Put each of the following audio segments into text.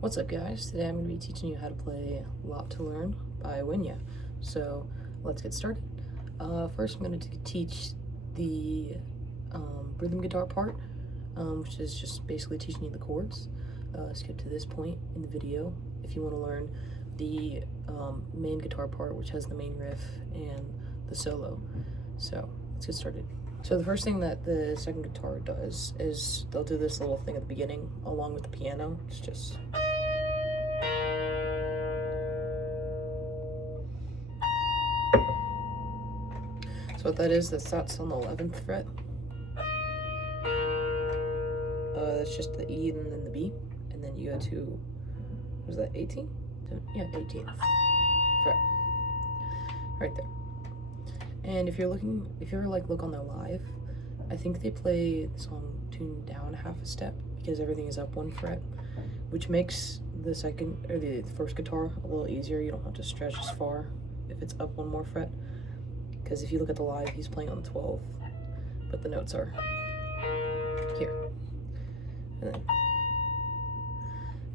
What's up, guys? Today I'm going to be teaching you how to play Lot to Learn by Winyah. So let's get started. First I'm going to teach the rhythm guitar part, which is just basically teaching you the chords. Skip to this point in the video if you want to learn the main guitar part, which has the main riff and the solo. So let's get started. So the first thing that the second guitar does is they'll do this little thing at the beginning along with the piano. It's just so what that is, that's on the 11th fret. That's just the E and then the B, and then you go to, was that 18? Yeah, 18th fret, right there. And if you ever look on their live, I think they play the song tuned down half a step because everything is up one fret, which makes the first guitar a little easier. You don't have to stretch as far if it's up one more fret. Because if you look at the live, he's playing on 12, but the notes are here.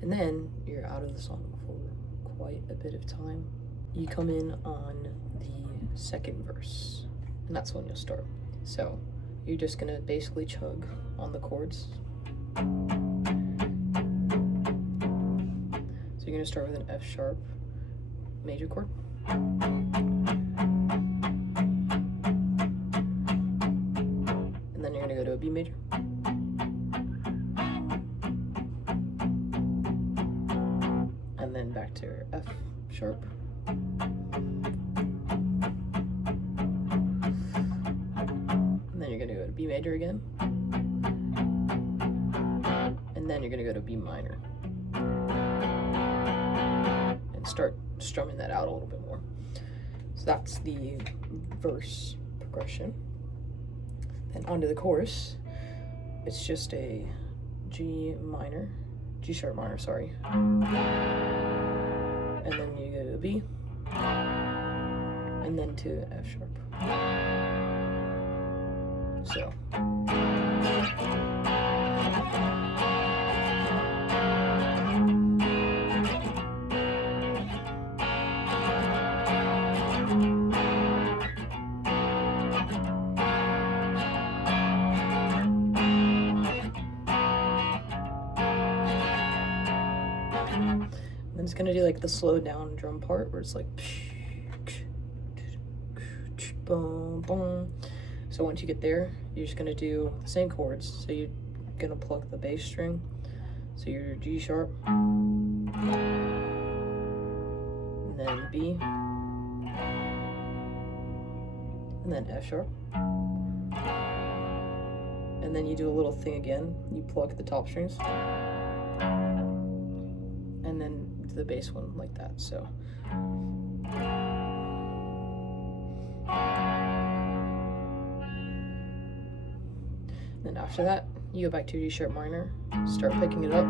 And then you're out of the song for quite a bit of time. You come in on the second verse, and that's when you'll start. So you're just gonna basically chug on the chords. So you're gonna start with an F sharp major chord. Then you're gonna go to a B major. And then back to F sharp. And then you're gonna go to B major again. And then you're gonna go to B minor. And start strumming that out a little bit more. So that's the verse progression. And onto the chorus, it's just a G sharp minor, sorry. And then you go to B, and then to F sharp. So. And it's gonna do like the slow down drum part where it's like boom, boom. So once you get there, you're just gonna do the same chords. So you're gonna pluck the bass string. So your G sharp, and then B, and then F sharp. And then you do a little thing again. You pluck the top strings. And then the bass one like that. So then after that you go back to your G sharp minor, start picking it up,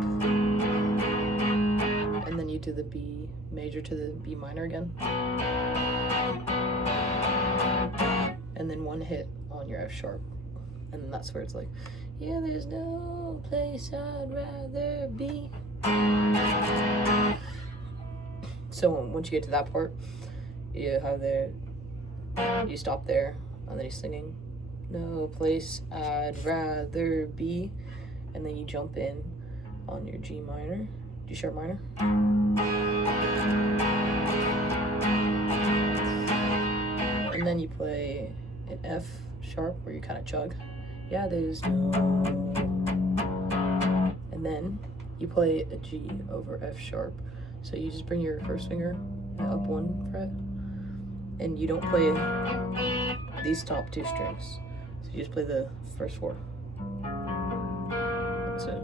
and then you do the B major to the B minor again, and then one hit on your F sharp, and then that's where it's like, yeah, there's no place I'd rather be. So once you get to that part, you stop there, and then he's singing, no place I'd rather be, and then you jump in on your G sharp minor. And then you play an F sharp where you kind of chug. Yeah, there's no. And then you play a G over F sharp. So you just bring your first finger up one fret, and you don't play these top two strings. So you just play the first four. That's it.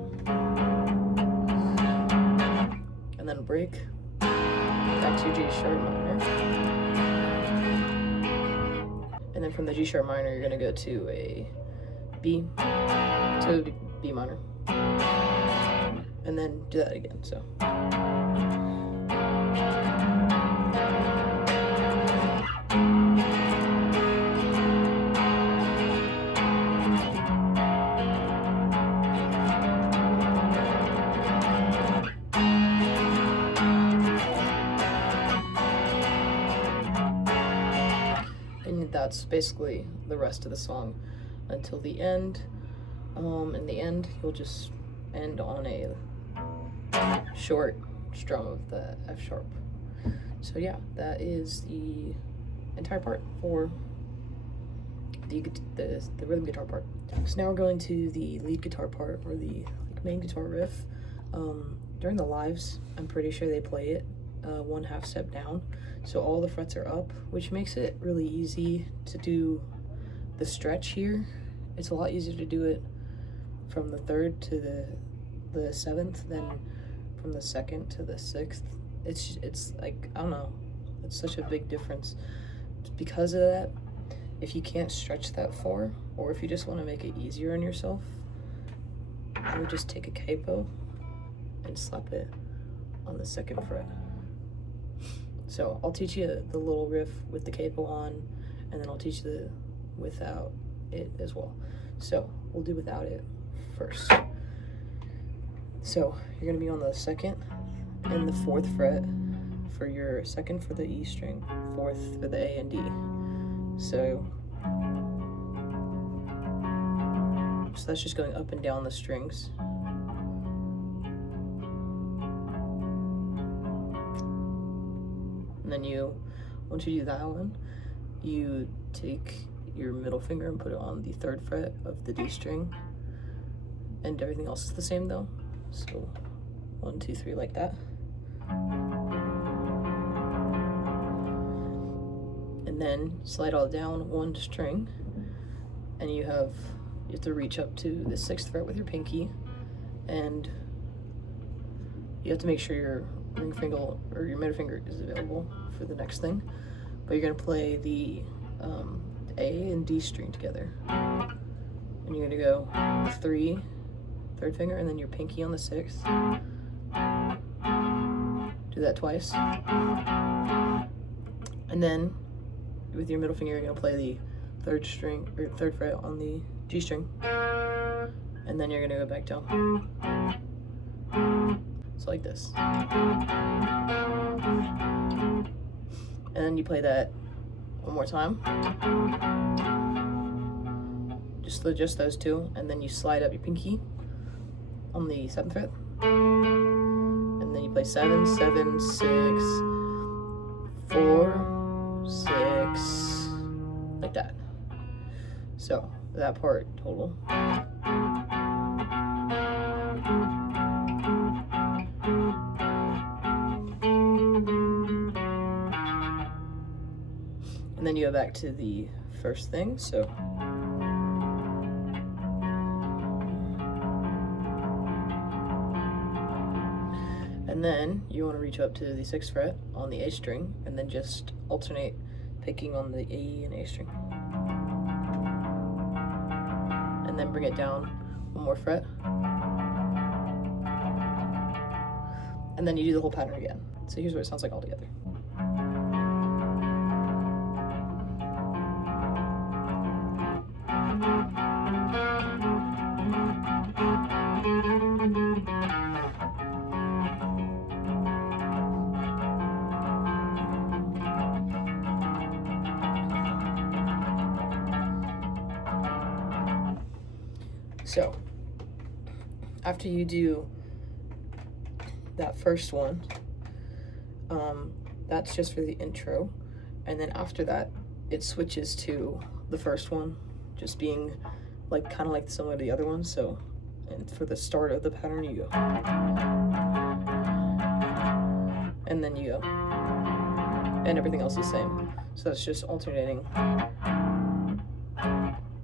And then break, back to your G sharp minor. And then from the G sharp minor, you're gonna go to a B, to a B minor. And then do that again, so. And that's basically the rest of the song until the end. In the end, you'll just end on a short strum of the F sharp. So yeah, that is the entire part for the rhythm guitar part. So now we're going to the lead guitar part, or the main guitar riff. During the lives, I'm pretty sure they play it 1/2 step down, so all the frets are up, which makes it really easy to do the stretch here. It's a lot easier to do it from the 3rd to the 7th than from the 2nd to the 6th. It's like, I don't know, it's such a big difference. Because of that, if you can't stretch that far, or if you just want to make it easier on yourself, I would just take a capo and slap it on the 2nd fret. So I'll teach you the little riff with the capo on, and then I'll teach you the without it as well. So we'll do without it first. So you're gonna be on the 2nd and the 4th fret for your 2nd for the E string, 4th for the A and D. So that's just going up and down the strings. And then once you do that one, you take your middle finger and put it on the 3rd fret of the D string, and everything else is the same though. So 1, 2, 3, like that. And then slide all down one string, and you have to reach up to the 6th fret with your pinky, and you have to make sure your ring finger or your middle finger is available for the next thing. But you're gonna play the A and D string together, and you're gonna go 3, 3rd finger, and then your pinky on the 6th. Do that twice, and then with your middle finger, you're gonna play the 3rd string or 3rd fret on the G string, and then you're gonna go back down. So like this. And then you play that one more time. Just those two, and then you slide up your pinky on the 7th fret, and then you play 7, 7, 6, 4, 6, like that. So that part total. And then you go back to the first thing, so. And then you want to reach up to the 6th fret on the A string, and then just alternate picking on the E and A string. And then bring it down one more fret. And then you do the whole pattern again. So here's what it sounds like all together. So, after you do that first one, that's just for the intro, and then after that, it switches to the first one, just being like kind of like similar to the other one. So, and for the start of the pattern, you go, and then you go, and everything else is the same. So that's just alternating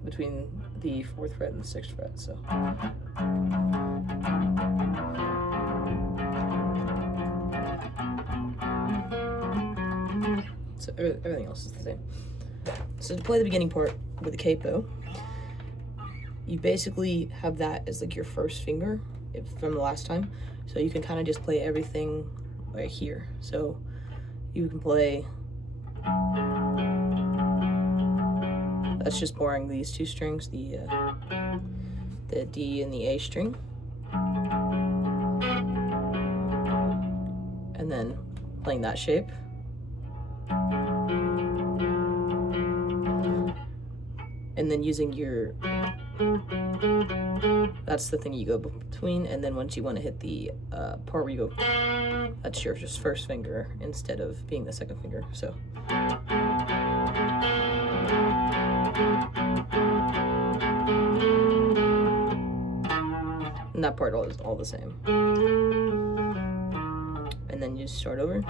between the 4th fret and the 6th fret. So everything else is the same. So to play the beginning part with the capo, you basically have that as like your first finger from the last time. So you can kind of just play everything right here. So you can play, that's just boring these two strings, the D and the A string, and then playing that shape, and then using your, that's the thing you go between, and then once you want to hit the part where you go, that's your just first finger instead of being the second finger. So and that part is all the same. And then you start over.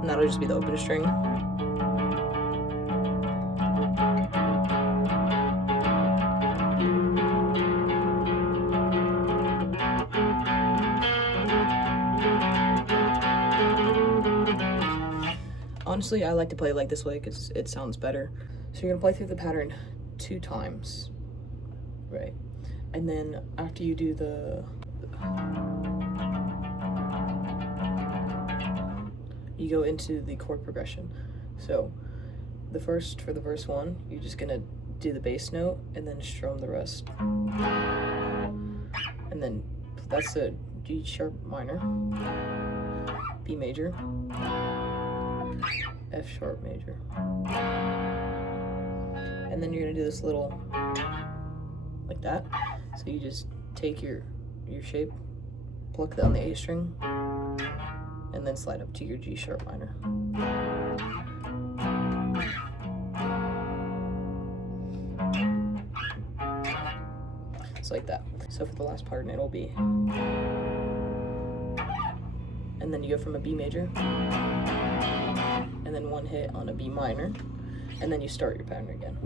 And that'll just be the open string. Honestly, I like to play it like this way because it sounds better. So you're gonna play through the pattern 2 times, right? And then after you do you go into the chord progression. So for the verse 1, you're just gonna do the bass note and then strum the rest. And then that's a G sharp minor, B major, F sharp major. And then you're gonna do this little, like that. So you just take your shape, pluck down the A string, and then slide up to your G sharp minor. It's like that. So for the last part, it'll be, and then you go from a B major, and then 1 hit on a B minor, and then you start your pattern again.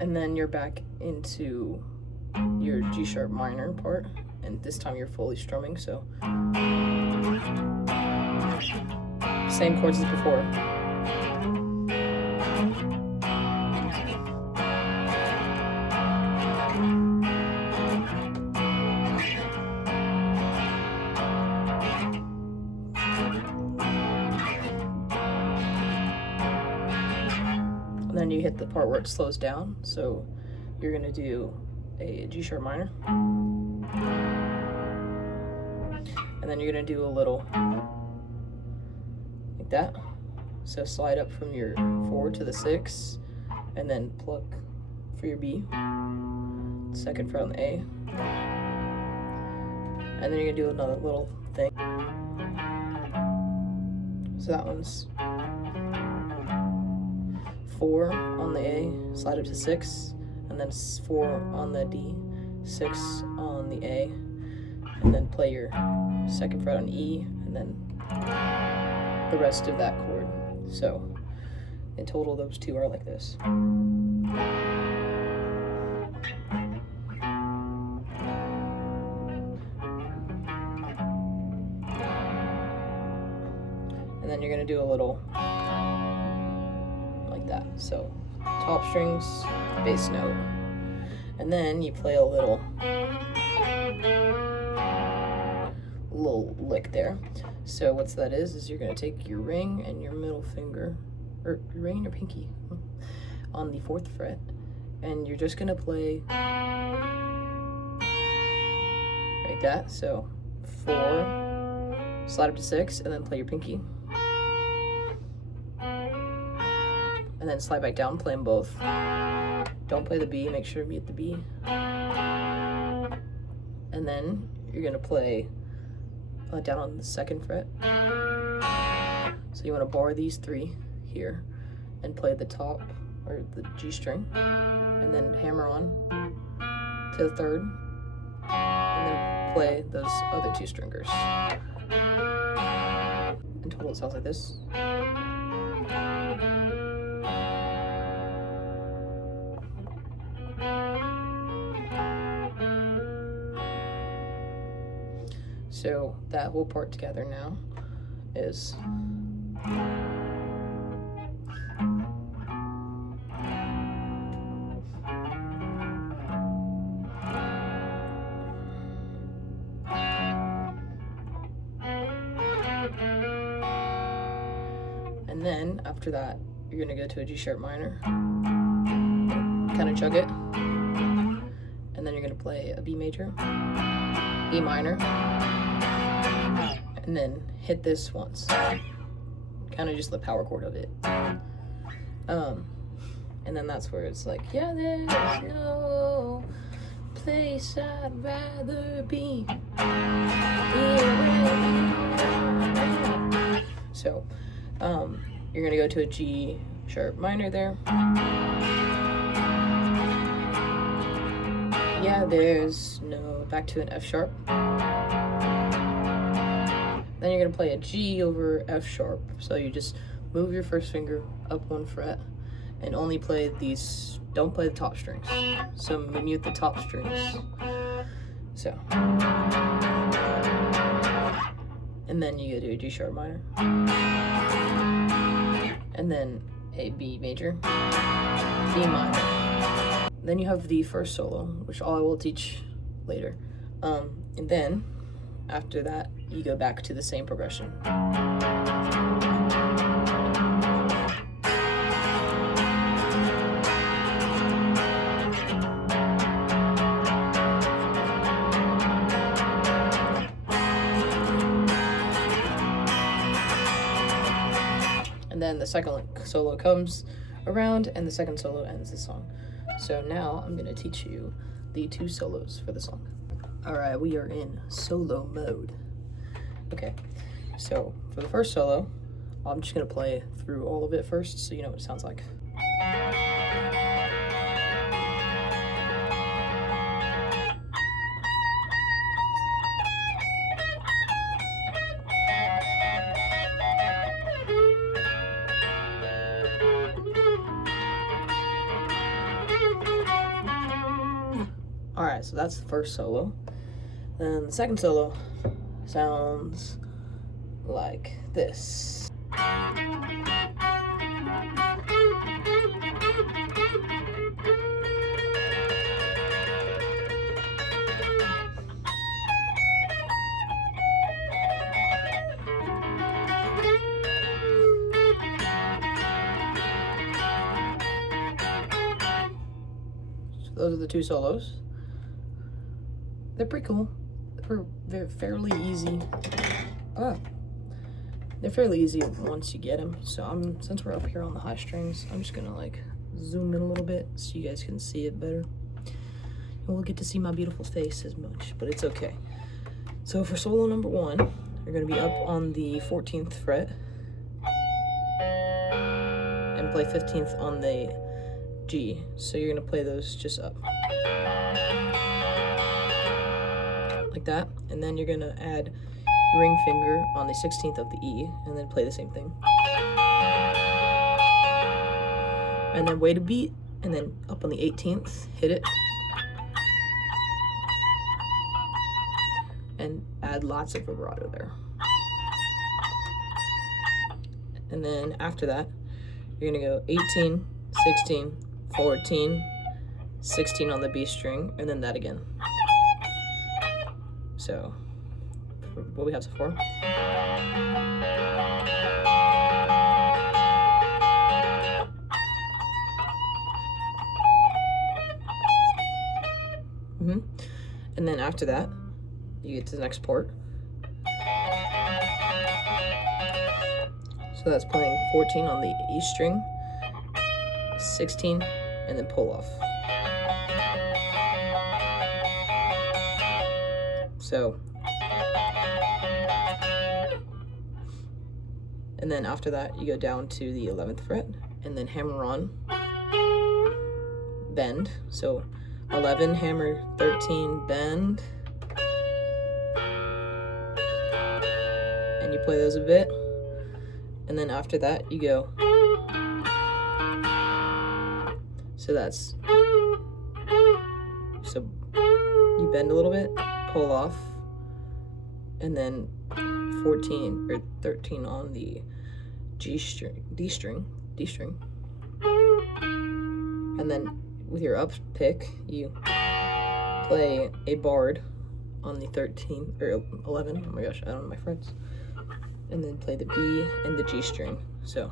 And then you're back into your G sharp minor part, and this time you're fully strumming, so same chords as before. And then you hit the part where it slows down, so you're gonna do a G sharp minor, and then you're gonna do a little like that. So slide up from your 4 to the 6, and then pluck for your B, 2nd fret on the A, and then you're gonna do another little thing. So that one's 4 on the A, slide up to 6, and then 4 on the D, 6 on the A, and then play your 2nd fret on E, and then the rest of that chord. So in total, those 2 are like this. And then you're gonna do a little like that. So top strings, bass note, and then you play a little lick there. So what's that is you're gonna take your ring and your middle finger, or your ring and your pinky on the 4th fret, and you're just gonna play like that. So 4, slide up to 6, and then play your pinky, and then slide back down, play them both. Don't play the B, make sure to be at the B. And then you're gonna play down on the 2nd fret. So you wanna bar these 3 here and play the top, or the G string, and then hammer on to the 3rd, and then play those other 2 stringers. In total, it sounds like this. So that whole part together now is And then after that, you're gonna go to a G sharp minor, kind of chug it, and then you're gonna play a B major, E minor, and then hit this once. Kind of just the power chord of it. And then that's where it's like, yeah, there's no place I'd rather be. So, you're gonna go to a G sharp minor there. Yeah, there's no, back to an F sharp. Then you're gonna play a G over F sharp. So you just move your first finger up 1 fret and only play these, don't play the top strings. So mute the top strings. So. And then you go to a G sharp minor. And then a B major, D minor. Then you have the first solo, which I will teach later. And then after that, you go back to the same progression. And then the second solo comes around, and the second solo ends the song. So now I'm gonna teach you the 2 solos for the song. All right, we are in solo mode. Okay, so for the first solo, I'm just gonna play through all of it first so you know what it sounds like. All right, so that's the first solo. Then the second solo sounds like this. So those are the 2 solos. They're pretty cool. They're fairly easy. They're fairly easy once you get them. So since we're up here on the high strings, I'm just gonna like zoom in a little bit so you guys can see it better. And we'll get to see my beautiful face as much, but it's okay. So for solo number 1, you're gonna be up on the 14th fret and play 15th on the G. So you're gonna play those just up. Like that, and then you're gonna add your ring finger on the 16th of the E, and then play the same thing. And then wait a beat, and then up on the 18th, hit it. And add lots of vibrato there. And then after that, you're gonna go 18, 16, 14, 16 on the B string, and then that again. So, what we have so far. And then after that, you get to the next part. So that's playing 14 on the E string, 16, and then pull off. So, and then after that, you go down to the 11th fret, and then hammer on, bend. So 11, hammer, 13, bend. And you play those a bit. And then after that, you go. So that's, so you bend a little bit, pull off, and then 14 or 13 on the G string, D string, and then with your up pick, you play a barred on the 13 or 11. Oh my gosh, I don't know my frets. And then play the B and the G string. So,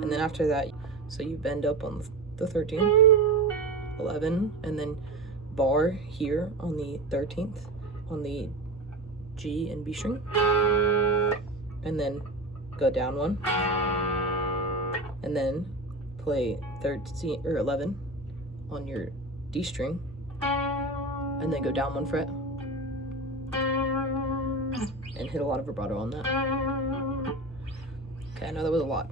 and then after that, so you bend up on the 13th, 11, and then bar here on the 13th on the G and B string, and then go down one, and then play 13 or 11 on your D string, and then go down 1 fret and hit a lot of vibrato on that. Okay, I know that was a lot.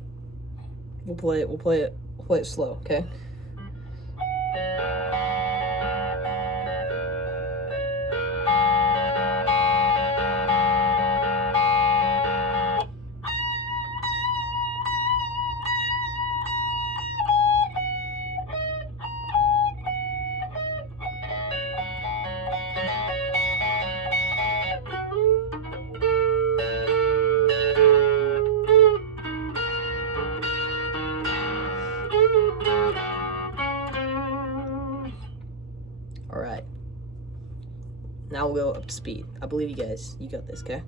We'll play it slow, okay? All right. Now we'll go up to speed. I believe you guys. You got this, okay?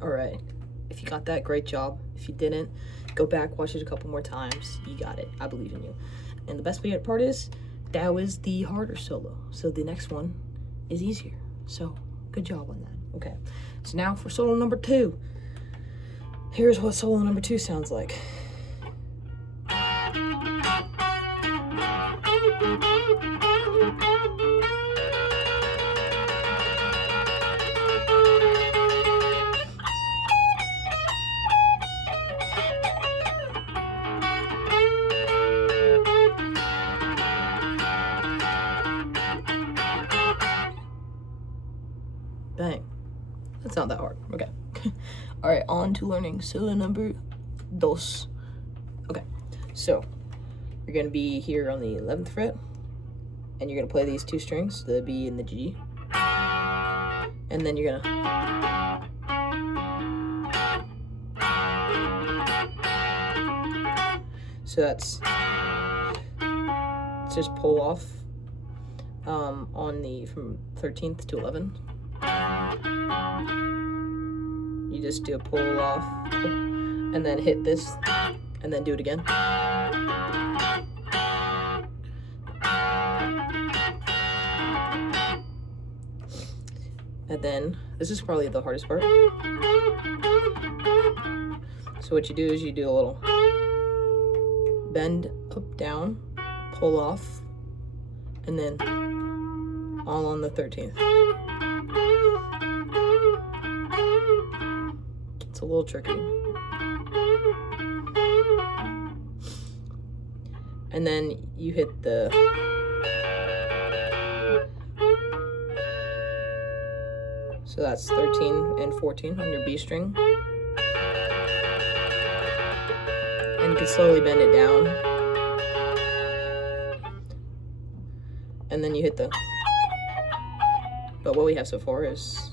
All right. If you got that, great job. If you didn't, go back, watch it a couple more times. You got it. I believe in you. And the best part is, that was the harder solo. So the next one is easier. So good job on that. Okay. So now for solo number 2. Here's what solo number 2 sounds like. Bang. That's not that hard. Okay. All right, on to learning solo number 2. Okay, so you're gonna be here on the 11th fret, and you're gonna play these 2 strings, the B and the G, and then you're gonna so that's just pull off on the from 13th to 11th. You just do a pull off and then hit this and then do it again. And then this is probably the hardest part. So what you do is you do a little bend up, down, pull off, and then all on the 13th. It's a little tricky. And then you hit the so that's 13 and 14 on your B string. And you can slowly bend it down. And then you hit the, but what we have so far is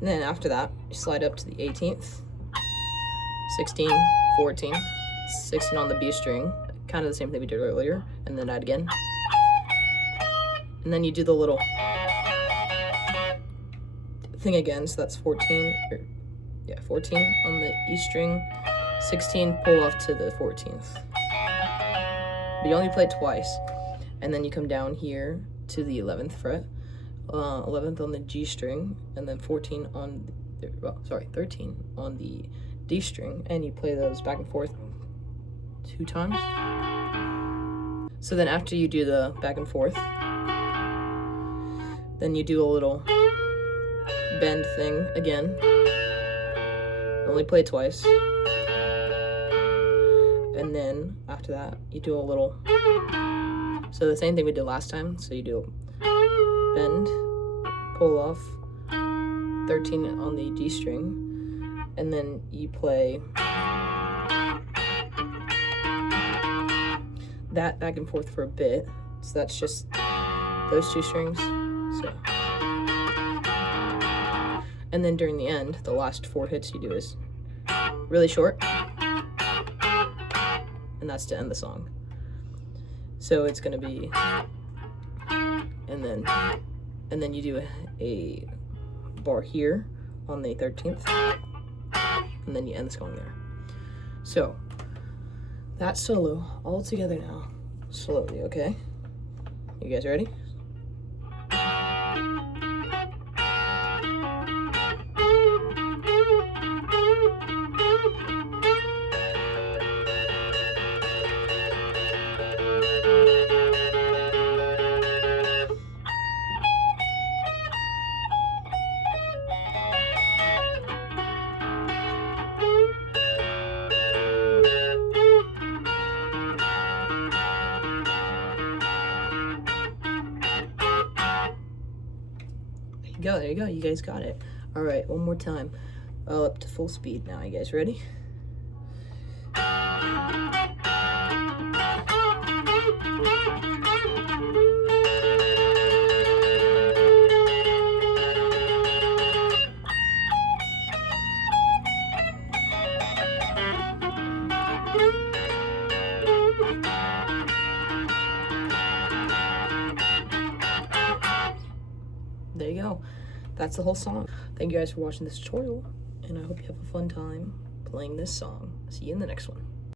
and then after that, you slide up to the 18th, 16, 14, 16 on the B string, kind of the same thing we did earlier, and then that again. And then you do the little thing again, so that's 14, 14 on the E string, 16, pull off to the 14th. But you only play twice, and then you come down here to the 11th fret, 11th on the G string, and then 13 on the D string, and you play those back and forth 2 times. So then after you do the back and forth, then you do a little bend thing again. Only play twice. And then after that, you do a little So the same thing we did last time. So you do bend, pull off, 13 on the G string, and then you play that back and forth for a bit. So that's just those 2 strings. So, and then during the end, the last 4 hits you do is really short, and that's to end the song. So it's gonna be, and then you do a bar here on the 13th, and then you end the song there. So that's solo all together now, slowly, okay? You guys ready? There you go, you guys got it. All right, one more time. Up to full speed now, you guys ready? There you go. That's the whole song. Thank you guys for watching this tutorial, and I hope you have a fun time playing this song. See you in the next one.